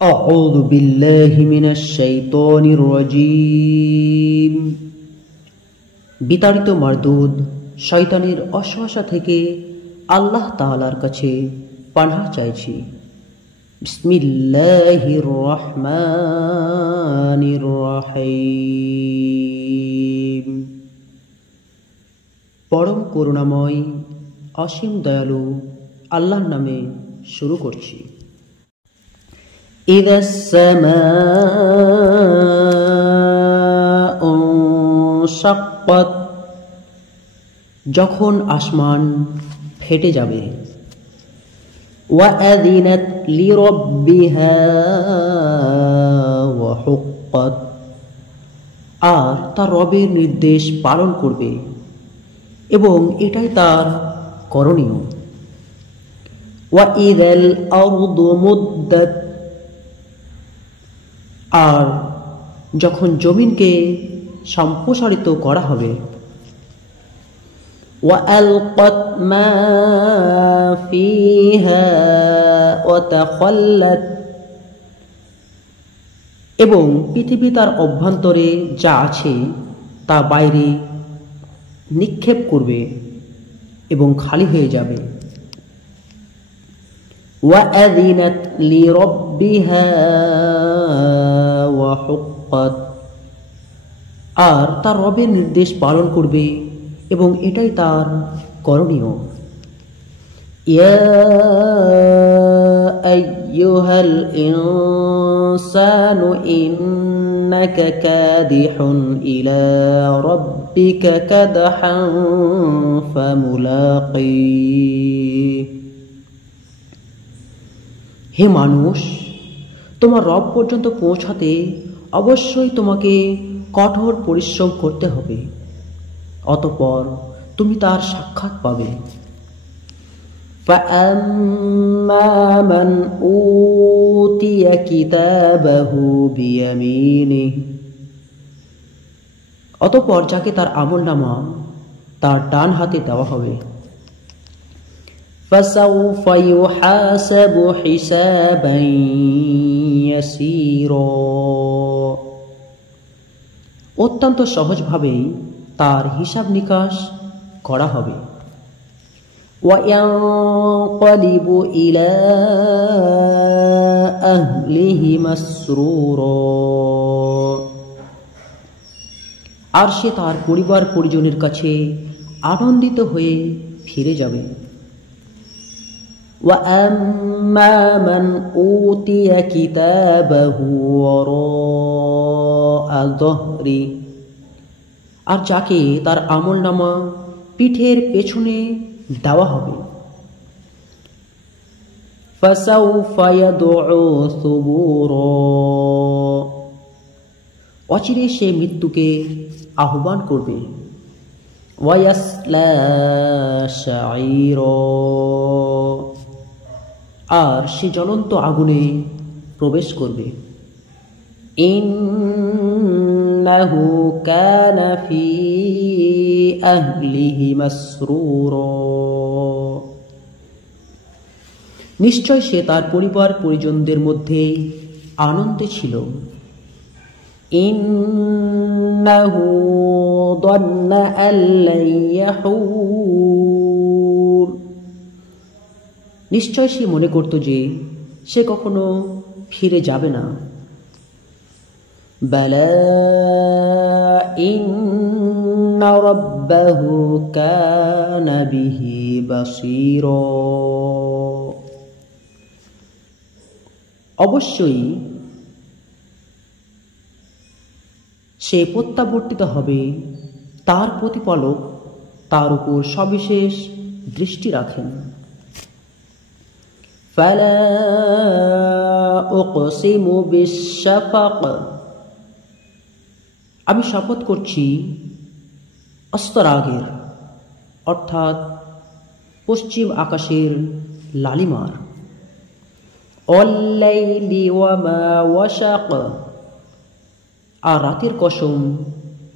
أعوذ بالله من الشيطان الرجيم বিতাড়িত মারদুদ শয়তানের অসহাসা থেকে আল্লাহ তাআলার কাছে পানাহ চাইছি। বিসমিল্লাহির রহমানির রহিম। পরম করুণাময় অসীম দয়ালু আল্লাহর নামে শুরু করছি। إذا السماء انشقت যখন আসমান ফেটে যাবে। وأذنت لربها وحقت আর তার রবের নির্দেশ পালন করবে এবং এটাই তার করণীয়। وإذا الأرض مدت আর যখন জমিনকে সম্প্রসারিত করা হবে। وألقت ما فيها وتخلت এবং পৃথিবী তার অভ্যন্তরে যা আছে তা বাইরে নিক্ষেপ করবে এবং খালি হয়ে যাবে। وأذنت لربها وحقت আর তার রবের নির্দেশ পালন করবে এবং এটাই তার করণীয়। ইয়া আইয়ুহাল ইনসানু ইন্নাকা কাদিহুন ইলা রাব্বিকা কাদহান ফামুলাকিহ। হে মানুষ, তোমার রব পর্যন্ত পৌঁছাতে অবশ্যই তোমাকে কঠোর পরিশ্রম করতে হবে, অতঃপর তুমি তার সাক্ষাৎ পাবে। فَأَمَّا مَنْ أُوتِيَ كِتَابَهُ بِيَمِينِهِ অতঃপর যাকে তার আমলনামা তার ডান হাতে দেওয়া হবে। فسوف يحاسب حسابا يسيرا অত্যন্ত সহজভাবেই তার হিসাব নিকাশ করা হবে। وينقلب إلى أهله مسرورا আর সে তার পরিবার পরিজনের কাছে আনন্দিত হয়ে ফিরে যাবে। وأما من أوتي كتابه وراء ظهره আর যাকে তার আমলনামা পিঠের পেছনে দেওয়া হবে। فسوف يدعو ثبورا অচিরে সে মৃত্যুকে আহ্বান করবে। ويصلى سعيرا আর সে জ্বলন্ত আগুনে প্রবেশ করবে। ইন্নাহু কানা ফি আহলিহি মাসরুরা নিশ্চয় সে তার পরিবার পরিজনদের মধ্যে আনন্দে ছিল। ইন্নাহু যান্না আল্লান ইয়াহুর নিশ্চয় সে মনে করত যে সে কখনো ফিরে যাবে না। বালা ইন্না রাব্বাহু কানা বিহি বাসীরা অবশ্যই সে প্রত্যাবর্তিত হবে, তার প্রতিপালক তার উপর সবিশেষ দৃষ্টি রাখেন। فلا أقسم بالشفق আমি শপথ করছি অস্তরাগের অর্থাৎ পশ্চিম আকাশের লালিমার। ওয়াল্লাইলি ওয়ামা ওয়াশাক আর রাতের কসম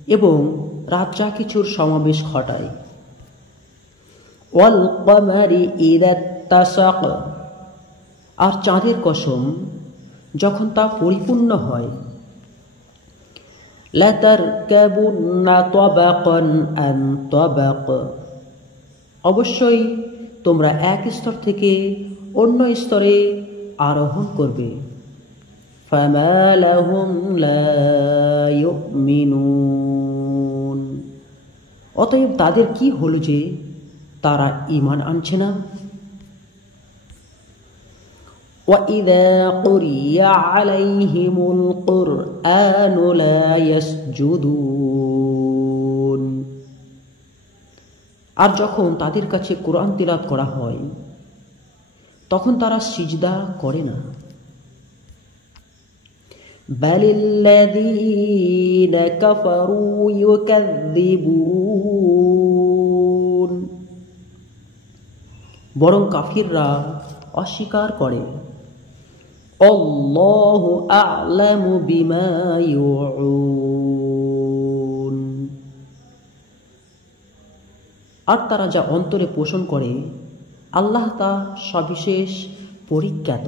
এবং রাত যা কিছুর সমাবেশ ঘটায়। ওয়াল কমারি ইযা ইত্তাসাক আর চাঁদের কসম যখন তা পরিপূর্ণ হয়। লাতারকাবুন্না তাবাকান আন তাবাক, অবশ্যই তোমরা এক স্তর থেকে অন্য স্তরে আরোহণ করবে। ফামা লাহুম লা ইউমিনুন, অতএব তাদের কি হলো যে তারা ঈমান আনছে না। وَإِذَا قُرِئَ عَلَيْهِمُ الْقُرْآنُ لَا يَسْجُدُونَ, আর যখন তাদের কাছে কোরআন তিলাওয়াত করা হয় তখন তারা সিজদা করে না। বালিল্লাযীনা কাফারু ইউকাযযিবুন, বরং কাফিররা অস্বীকার করে। আল্লাহু আ'লামু বিমা ইউউন, আর তারা যা অন্তরে পোষণ করে আল্লাহ তা সবিশেষ পরিজ্ঞাত।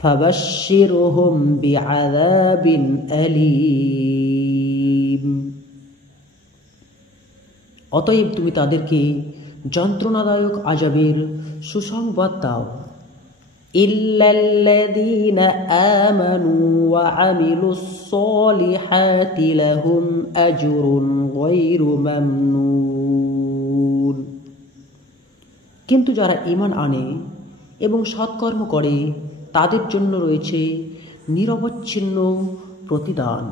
ফাবাশশিরহুম বিআযাবিন আলীম, অতএব তুমি তাদেরকে যন্ত্রণাদায়ক আযাবের সুসংবাদ দাও। ইল্লাল্লাযীনা আমানু ওয়া আমিলুস সলিহাতি লাহুম আজরুন গায়রু মামনুন, কিন্তু যারা ঈমান আনে এবং সৎকর্ম করে তাদের জন্য রয়েছে নিরবচ্ছিন্ন প্রতিদান।